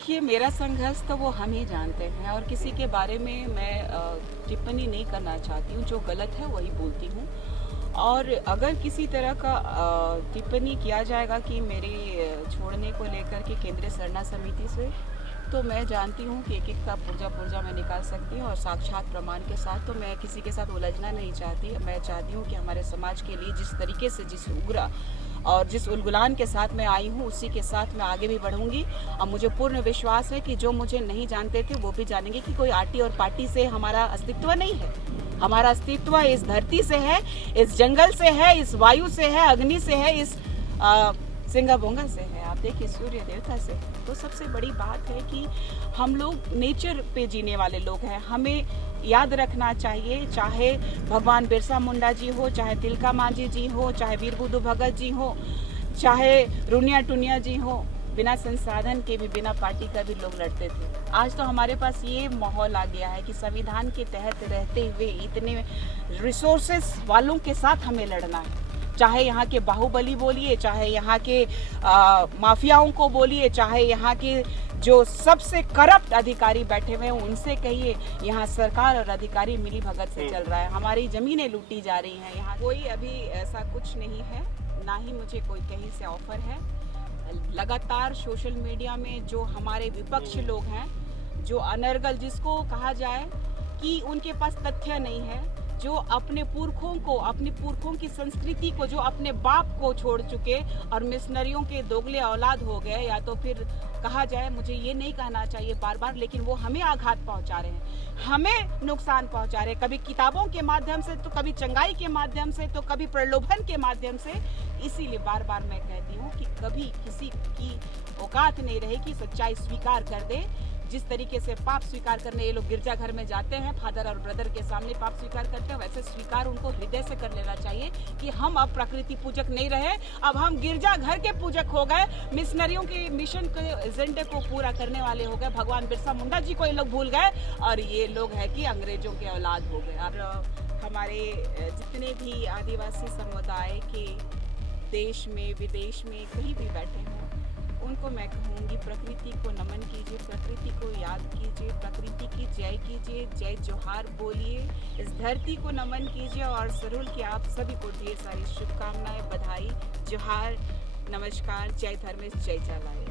देखिए, मेरा संघर्ष तो वो हम ही जानते हैं और किसी के बारे में मैं टिप्पणी नहीं करना चाहती हूँ। जो गलत है वही बोलती हूँ। और अगर किसी तरह का टिप्पणी किया जाएगा कि मेरे छोड़ने को लेकर के केंद्रीय सरना समिति से, तो मैं जानती हूँ कि एक का पुर्जा मैं निकाल सकती हूँ और साक्षात प्रमाण के साथ। तो मैं किसी के साथ उलझना नहीं चाहती। मैं चाहती हूँ कि हमारे समाज के लिए जिस तरीके से, जिस उग्र और जिस उलगुलान के साथ मैं आई हूँ, उसी के साथ मैं आगे भी बढ़ूंगी। और मुझे पूर्ण विश्वास है कि जो मुझे नहीं जानते थे वो भी जानेंगे कि कोई आर्टी और पार्टी से हमारा अस्तित्व नहीं है। हमारा अस्तित्व इस धरती से है, इस जंगल से है, इस वायु से है, अग्नि से है, इस सिंगा बोंगा से है, आप देखिए सूर्य देवता से। तो सबसे बड़ी बात है कि हम लोग नेचर पे जीने वाले लोग हैं। हमें याद रखना चाहिए, चाहे भगवान बिरसा मुंडा जी हो, चाहे तिलका मांझी जी हो, चाहे वीर बुद्धू भगत जी हो, चाहे रुनिया टुनिया जी हो, बिना संसाधन के भी, बिना पार्टी का भी लोग लड़ते थे। आज तो हमारे पास ये माहौल आ गया है कि संविधान के तहत रहते हुए इतने रिसोर्सेस वालों के साथ हमें लड़ना है। चाहे यहाँ के बाहुबली बोलिए, चाहे यहाँ के माफियाओं को बोलिए, चाहे यहाँ के जो सबसे करप्ट अधिकारी बैठे हुए हैं उनसे कहिए, यहाँ सरकार और अधिकारी मिली भगत से चल रहा है। हमारी जमीनें लूटी जा रही हैं। यहाँ कोई अभी ऐसा कुछ नहीं है, ना ही मुझे कोई कहीं से ऑफर है। लगातार सोशल मीडिया में जो हमारे विपक्ष लोग हैं, जो अनर्गल जिसको कहा जाए कि उनके पास तथ्य नहीं है, जो अपने पुरखों को, अपने पुरखों की संस्कृति को, जो अपने बाप को छोड़ चुके और मिशनरियों के दोगले औलाद हो गए, या तो फिर कहा जाए, मुझे ये नहीं कहना चाहिए बार बार, लेकिन वो हमें आघात पहुंचा रहे हैं, हमें नुकसान पहुंचा रहे हैं, कभी किताबों के माध्यम से, तो कभी चंगाई के माध्यम से, तो कभी प्रलोभन के माध्यम से। इसीलिए बार बार मैं कहती हूँ कि कभी किसी की औकात नहीं रहे कि सच्चाई स्वीकार कर दे। जिस तरीके से पाप स्वीकार करने ये लोग गिरजाघर में जाते हैं, फादर और ब्रदर के सामने पाप स्वीकार करते हैं, वैसे स्वीकार उनको हृदय से कर लेना चाहिए कि हम अब प्रकृति पूजक नहीं रहे, अब हम गिरजाघर के पूजक हो गए, मिशनरियों के मिशन के एजेंडे को पूरा करने वाले हो गए। भगवान बिरसा मुंडा जी को ये लोग भूल गए और ये लोग है कि अंग्रेजों के औलाद हो गए। और हमारे जितने भी आदिवासी समुदाय के देश में, विदेश में कहीं भी बैठे हों, उनको मैं कहूँगी, प्रकृति को नमन कीजिए, प्रकृति को याद कीजिए, प्रकृति की जय कीजिए, जय जोहार बोलिए, इस धरती को नमन कीजिए। और सरुल की आप सभी को ढेर सारी शुभकामनाएं, बधाई, जोहार, नमस्कार, जय धर्मेश, जय चालाय।